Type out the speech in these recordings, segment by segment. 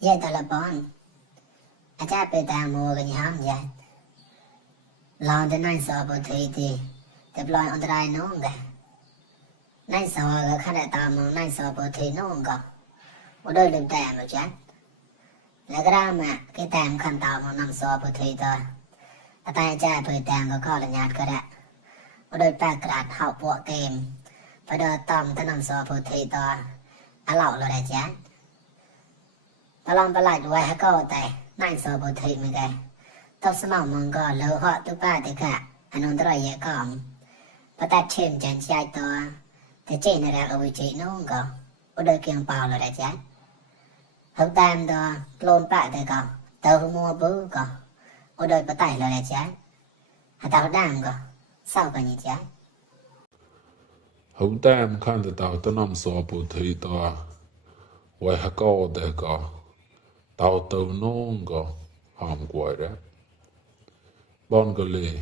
Ye talabon. Acha pe ta mo ga nyam ya. Long the night saw but the deploy on the line no ga. Night saw ga khana ta mo night saw but the no ga. Odo lim ta mo cha. La gra ma ke tam khan ta mo nam saw but the ta. Ata cha pe ta ga ko la nyat ka da. Odo pa krat hau po kem. Pa do tom ta nam saw but the ta. A lao lo da cha. ตลอดปลายด้วยก็แต่นายสอบบ่ถึงมีไงตบสมองมึงก็เลอะเหาะตุป้าติกะอนุนตรายกองปตัดเชิมจันใจตัวแต่เจนระเอาไว้เจน้องก็อุดเกียงเปล่าเลยได้จ้ะหกตามตัวโลนป้าแต่ก็เตามัวบูก็อุดปะไตเลยได้จ้ะหาตาดังก็เศร้ากันนี่จ้ะ หกตามคันตะตะนำสอบบ่ถึงตัวไว้ก็แต่ก็ตาวเตาน้องก็หอมกว่าแล้วบอนก็เลย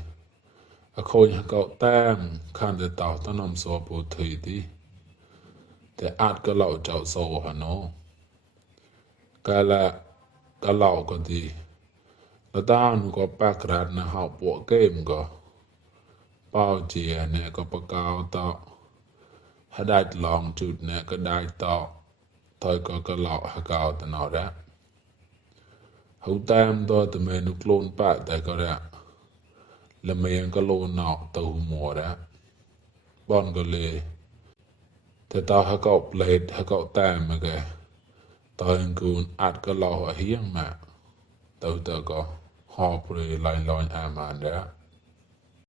อคอยก็แต้มคันแต่ตาวตะนำสอบบ่ถึงดิแต่อาจก็เล่าเจ้าโซหะเนาะกะละก็เล่าก็ดีแล้วด้านก็ปากรัดนะเฮาปวกเกมก็เป้าเจียเนี่ยก็ประกาวต่อถ้าได้ลองจุดเนี่ยก็ได้ต่อถอยก็เล่าหากาวตะนอแล้วเฮาตามตัวแต่เมนุกโลนปะแต่ก็แล้วแล้วเมนก็โลนนอกตัวหัวแล้วบอนก็เลยแต่ตาหากาวเปลดหากาวตามมาแกตอนกูอาจก็เล่าเฮียงมาตัวก็หอบเลยลอยๆอามาแล้ว